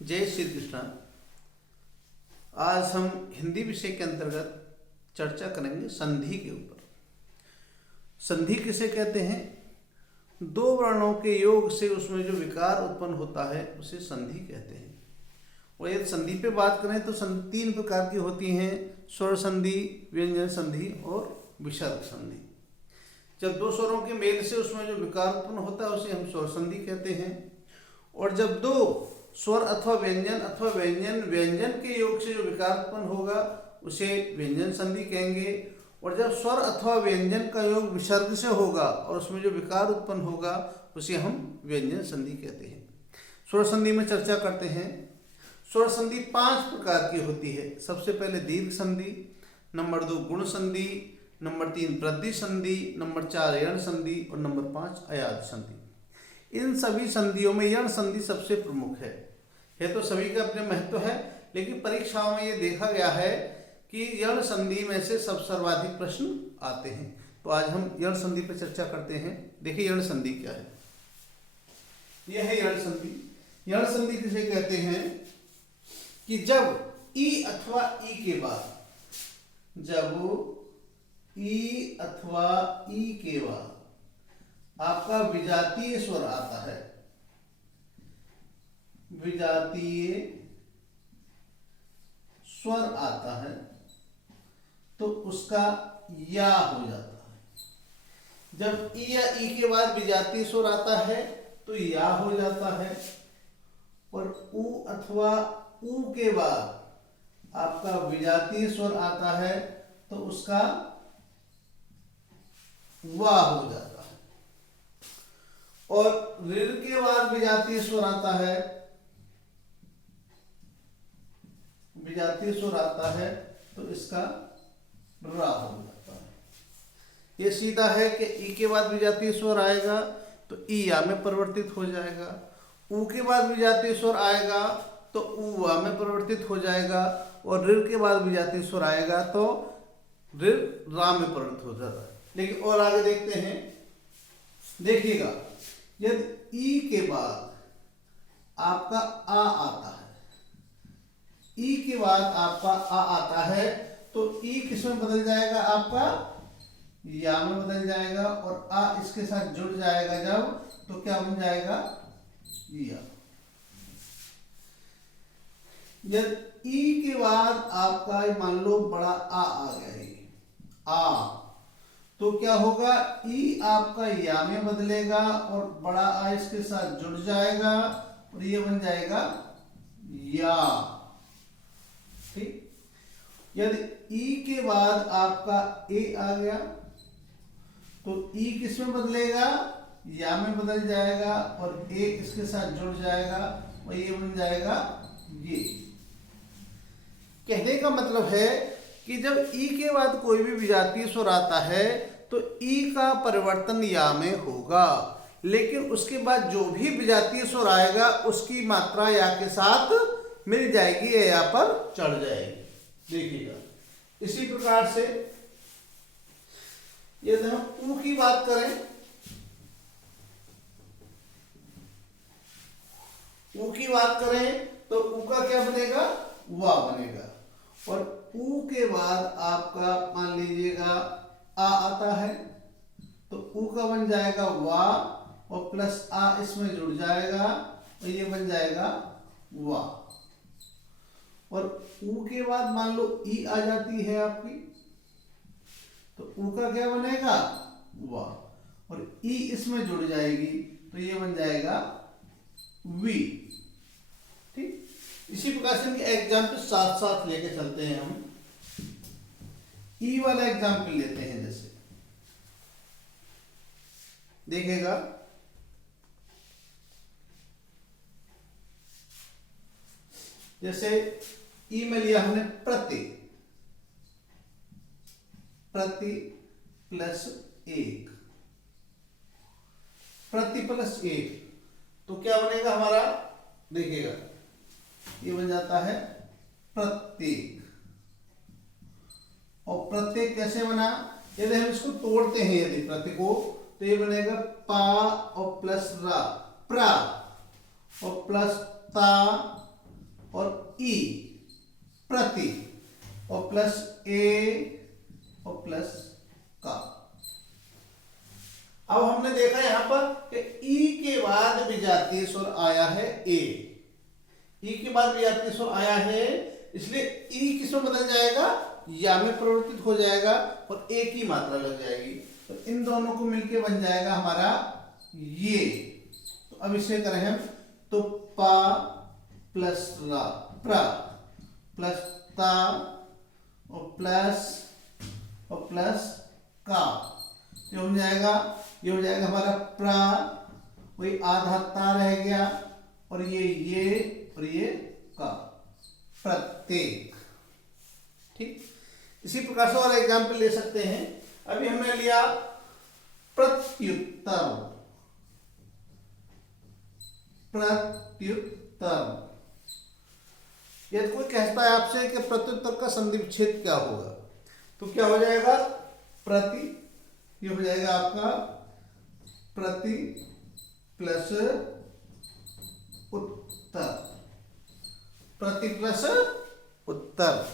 जय श्री कृष्ण। आज हम हिंदी विषय के अंतर्गत चर्चा करेंगे संधि के ऊपर। संधि किसे कहते हैं? दो वर्णों के योग से उसमें जो विकार उत्पन्न होता है उसे संधि कहते हैं। और यदि संधि पे बात करें तो तीन प्रकार की होती हैं: स्वर संधि, व्यंजन संधि और विसर्ग संधि। जब दो स्वरों के मेल से उसमें जो विकार उत्पन्न होता है उसे हम स्वर संधि कहते हैं। और जब दो स्वर अथवा व्यंजन व्यंजन के योग से जो विकार उत्पन्न होगा उसे व्यंजन संधि कहेंगे। और जब स्वर अथवा व्यंजन का योग विसर्ग से होगा और उसमें जो विकार उत्पन्न होगा उसे हम व्यंजन संधि कहते हैं। स्वर संधि में चर्चा करते हैं। स्वर संधि 5 प्रकार की होती है। सबसे पहले दीर्घ संधि, नंबर 2 गुण संधि, नंबर 3 वृद्धि संधि, नंबर 4 यण संधि और नंबर 5 अयाद संधि। इन सभी संधियों में यण संधि सबसे प्रमुख है। यह तो सभी का अपने महत्व है, लेकिन परीक्षाओं में ये देखा गया है कि यण संधि में से सब सर्वाधिक प्रश्न आते हैं। तो आज हम यण संधि पर चर्चा करते हैं। देखिए यण संधि क्या है। यह है यण संधि। यण संधि किसे कहते हैं कि जब ई अथवा ई के बाद, आपका विजातीय स्वर आता है, विजातीय स्वर आता है तो उसका या हो जाता है। जब ई या ई के बाद विजातीय स्वर आता है तो या हो जाता है। और ऊ अथवा ऊ के बाद आपका विजातीय स्वर आता है तो उसका वा हो जाता है। और ऋ के बाद विजातीय स्वर आता है, तो इसका रा हो जाता है। ये सीधा है कि ई के बाद विजातीय स्वर आएगा तो ई या में परिवर्तित हो जाएगा। ऊ के बाद विजातीय स्वर आएगा तो ऊ वा में परिवर्तित हो जाएगा। और ऋ के बाद विजातीय स्वर आएगा तो ऋ रा में परिवर्तित हो जाता है। लेकिन और आगे देखते हैं। देखिएगा, यदि ई के बाद आपका आ आता है, ई के बाद आपका आ आता है तो ई किस में बदल जाएगा? आपका या में बदल जाएगा। और आ इसके साथ जुड़ जाएगा जब, तो क्या बन जाएगा? या। यदि ई के बाद आपका मान लो बड़ा आ गया है, आ, तो क्या होगा? ई आपका या में बदलेगा और बड़ा आ इसके साथ जुड़ जाएगा और ये बन जाएगा या। ठीक। यदि ई के बाद आपका ए आ गया तो ई किस में बदलेगा? या में बदल जाएगा और ए इसके साथ जुड़ जाएगा और ये बन जाएगा ये। कहने का मतलब है कि जब ई के बाद कोई भी विजातीय स्वर आता है तो ई का परिवर्तन या में होगा, लेकिन उसके बाद जो भी विजातीय स्वर आएगा उसकी मात्रा या के साथ मिल जाएगी, या पर चढ़ जाएगी। देखिएगा, इसी प्रकार से यदि हम ऊ की बात करें, तो ऊ का क्या बनेगा? वा बनेगा। और ऊ के बाद आपका मान लीजिएगा आ आता है तो ऊ का बन जाएगा वा और प्लस आ इसमें जुड़ जाएगा और ये बन जाएगा वा। और ऊ के बाद मान लो ई आ जाती है आपकी, तो ऊ का क्या बनेगा? वा। और ई इसमें जुड़ जाएगी तो ये बन जाएगा वी। ठीक। इसी प्रकार से इनके एग्जाम्पल साथ साथ लेके चलते हैं। हम ई वाला एग्जाम्पल लेते हैं। जैसे देखिएगा, जैसे ई में लिया हमने प्रति प्लस 1, प्रति प्लस 1, तो क्या बनेगा हमारा? देखिएगा, ये बन जाता है प्रत्येक। और प्रत्येक कैसे बना? यदि हम इसको तोड़ते हैं, यदि प्रत्येक को, तो ये बनेगा पा और प्लस रा, प्रा, और प्लस ता ई, प्रति, और प्लस ए और प्लस का। अब हमने देखा यहां पर कि ई के बाद विजातीय स्वर आया है ए, ई के बाद विजातीय स्वर आया है, इसलिए ई किसमें बदल जाएगा, या में परिवर्तित हो जाएगा और ए की मात्रा लग जाएगी, तो इन दोनों को मिलके बन जाएगा हमारा ये। तो अब इसे करें हम, तो पा प्लस रा, प्रा प्लस ता और प्लस का, ये हो जाएगा, ये हो जाएगा हमारा प्रा, वही आधा ता रह गया, और ये और ये का, प्रत्येक। ठीक, इसी प्रकार से और एग्जाम्पल ले सकते हैं। अभी हमने लिया प्रत्युत्तर, प्रत्युत्तर। यदि कोई कहता है आपसे कि प्रत्युत्तर का संधि विच्छेद क्या होगा, तो क्या हो जाएगा, प्रति, ये हो जाएगा आपका प्रति प्लस उत्तर, प्रति प्लस उत्तर।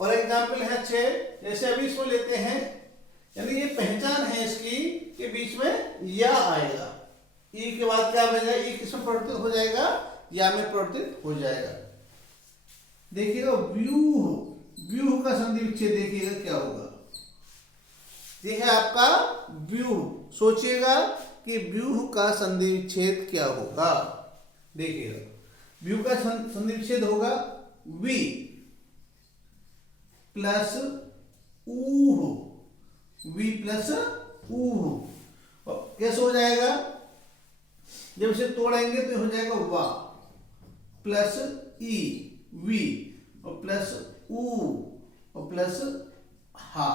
और एग्जाम्पल है 6, जैसे अभी इसको लेते हैं, यानी ये पहचान है इसकी कि बीच में या आएगा, ई के बाद क्या बनेगा, ई किसमें परिवर्तित हो जाएगा, या में परिवर्तित हो जाएगा। देखिएगा व्यूह, व्यूह का संधि विच्छेद देखिएगा क्या होगा। ये है आपका व्यूह, सोचिएगा कि व्यूह का संधि विच्छेद क्या होगा। देखिएगा व्यूह का संधि विच्छेद होगा वी प्लस ऊह, वी प्लस ऊह, कैसे हो जाएगा, जब इसे तोड़ेंगे तो हो जाएगा वा प्लस ई, वी और प्लस ऊ और प्लस हा,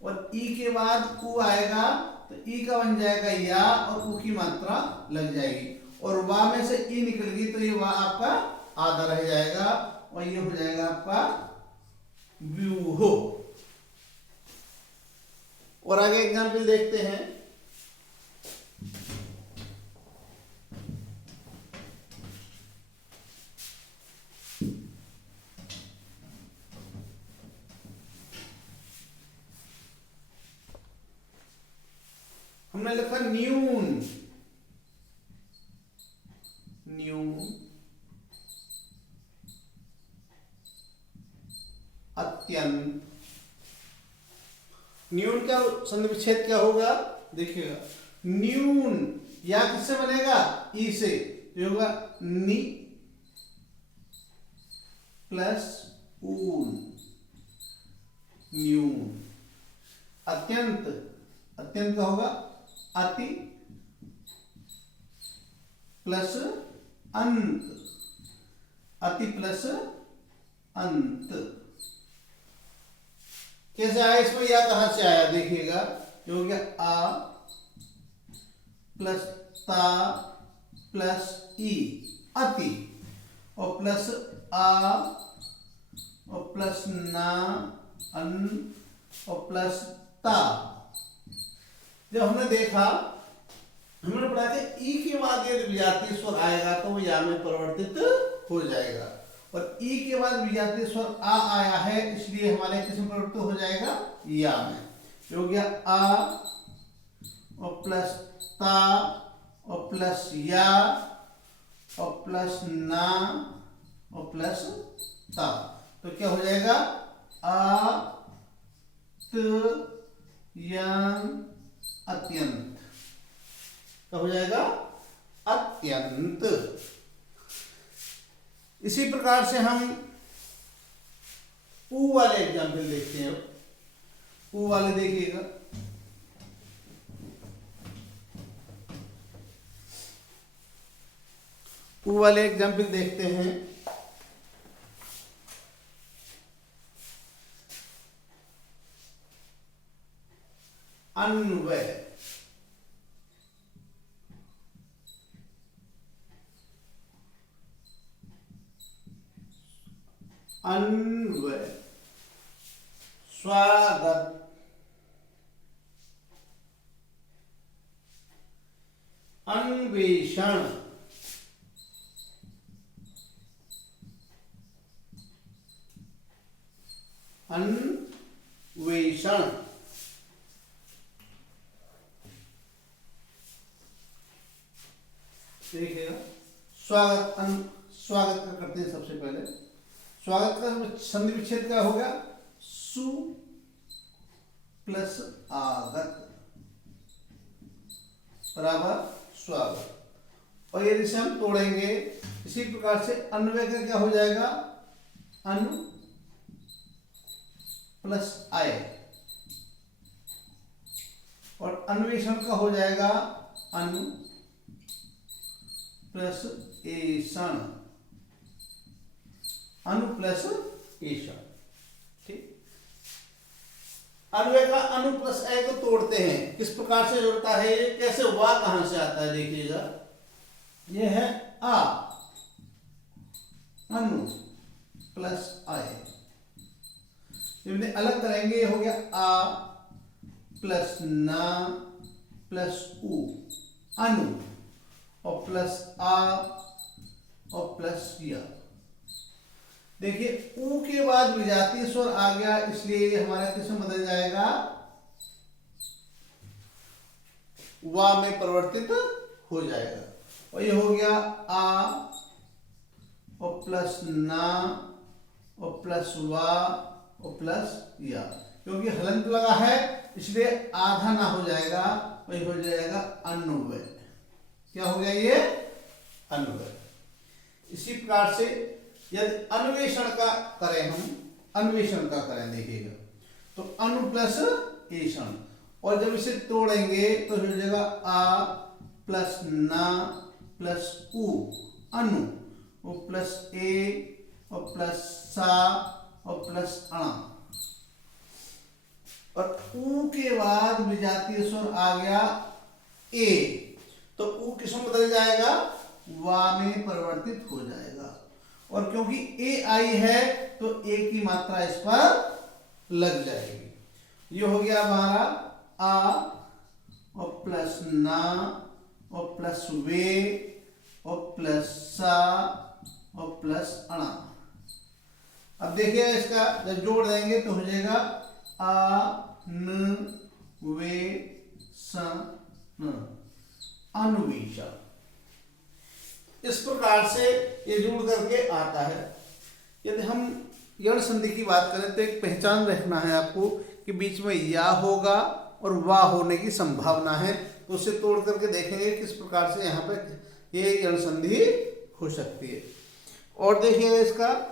और ई के बाद ऊ आएगा तो ई का बन जाएगा या, और ऊ की मात्रा लग जाएगी, और वा में से ई निकल गई तो ये वा आपका आधा रह जाएगा, और ये हो जाएगा आपका व्यूह। और आगे एग्जाम्पल देखते हैं। हमने लिखा न्यून, न्यून, अत्यंत। न्यून का संधि विच्छेद क्या होगा, देखिएगा न्यून या किससे बनेगा, ई से, जो होगा नी प्लस ऊन, न्यून। अत्यंत, अत्यंत का होगा अति प्लस अंत, अति प्लस अंत। कैसे आया, इसमें या कहां से आया, देखिएगा जो हो गया आ प्लस ता प्लस ई, अति, और प्लस आ और प्लस ना, अन और प्लस ता। जब हमने देखा, हमने पढ़ा कि ई के बाद यदि विजातीय स्वर आएगा तो वो या में परिवर्तित हो जाएगा, और ई के बाद विजातीय स्वर आ आया है, इसलिए हमारे किस में परिवर्तित हो जाएगा, या में। जो हो गया आ और प्लस ता और प्लस या और प्लस ना और प्लस ता, तो क्या हो जाएगा, आ त यं अत्यंत, तो हो जाएगा अत्यंत। इसी प्रकार से हम ऊ वाले एग्जाम्पल देखते हैं। ऊ वाले देखिएगा, ऊ वाले एग्जाम्पल देखते हैं। अन्वय, अन्वय, स्वागत, अन्वेषण, अन्वेषण। देखिएगा स्वागत, स्वागत का करते हैं सबसे पहले। स्वागत का संधि विच्छेद क्या होगा? सु प्लस आगत बराबर स्वागत। और यदि से हम तोड़ेंगे इसी प्रकार से अन्वय का क्या हो जाएगा? अन प्लस आय, और अन्वेषण का हो जाएगा अनु प्लस एषण, अनु प्लस एषण। ठीक, अन्वय का अनु प्लस अय को तोड़ते हैं, किस प्रकार से जोड़ता है ये, कैसे, वा कहां से आता है? देखिएगा, ये है आ, अनु प्लस आय। इन्हें अलग करेंगे, ये हो गया आ प्लस ना प्लस उ, अनु, और प्लस आ और प्लस या। देखिए ऊ के बाद विजातीय स्वर आ गया, इसलिए ये हमारा किसमें बदल जाएगा? वा में परिवर्तित हो जाएगा। और ये हो गया आ और प्लस ना और प्लस वा और प्लस या, क्योंकि हलंत लगा है इसलिए आधा ना हो जाएगा, वही हो जाएगा अन्वय। क्या हो गया ये? अन्वय। इसी प्रकार से यदि अन्वेषण का करें, हम अन्वेषण का करें, देखिएगा तो अनु प्लस एषण, और जब इसे तोड़ेंगे तो हो जाएगा आ प्लस ना प्लस उ, अनु, और प्लस ए और प्लस सा और प्लस अणा। और ऊ के बाद विजातीय स्वर आ गया ए, तो ऊ किसमें बदल जाएगा? वा में परिवर्तित हो जाएगा। और क्योंकि ए आई है तो ए की मात्रा इस पर लग जाएगी। ये हो गया हमारा आ और प्लस ना और प्लस वे और प्लस सा और प्लस अणा। अब देखिए इसका जब जोड़ देंगे तो हो जाएगा आ न वे स न, अन्वेषण। इस प्रकार से ये जुड़ करके आता है। यदि हम यण संधि की बात करें तो एक पहचान रखना है आपको कि बीच में या होगा और वा होने की संभावना है, तो उसे तोड़ करके देखेंगे किस प्रकार से यहाँ पे ये यण संधि हो सकती है। और देखिएगा इसका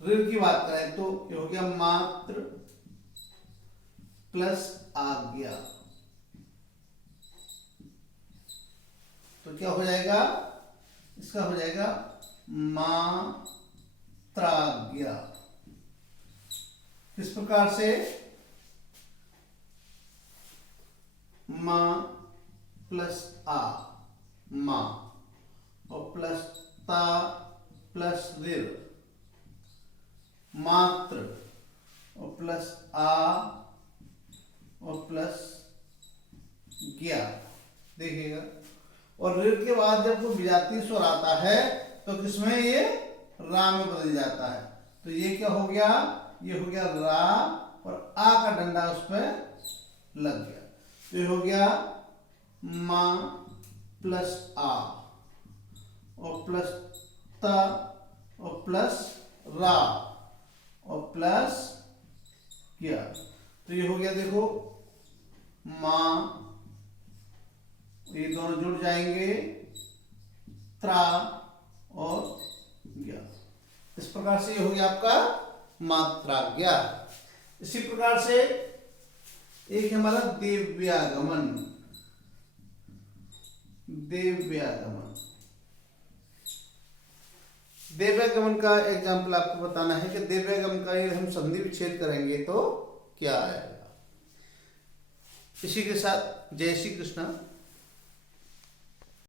ऋण की बात करें तो ये हो गया मात्र प्लस आज्ञा, तो क्या हो जाएगा? इसका हो जाएगा मात्राज्ञा। किस प्रकार से? मा प्लस आ, मा, और प्लस ता प्लस ऋण, मात्र, और प्लस आ और प्लस ज्ञा। देखिएगा, और ऋण के बाद जब कोई विजातीय स्वर आता है तो किसमें ये रा में बदल जाता है। तो ये क्या हो गया? ये हो गया रा, और आ का डंडा उस पर लग गया, तो ये हो गया मा प्लस आ और प्लस ता और प्लस रा और प्लस क्या, तो ये हो गया देखो माँ, ये दोनों जुड़ जाएंगे त्रा और ज्ञा। इस प्रकार से ये हो गया आपका मात्राज्ञा। इसी प्रकार से एक हमारा दिव्यागमन, दिव्यागमन, दिव्यागमन का एग्जाम्पल आपको बताना है कि दिव्यागमन का हम संधि विच्छेद करेंगे तो क्या आएगा। इसी के साथ जय श्री कृष्णा।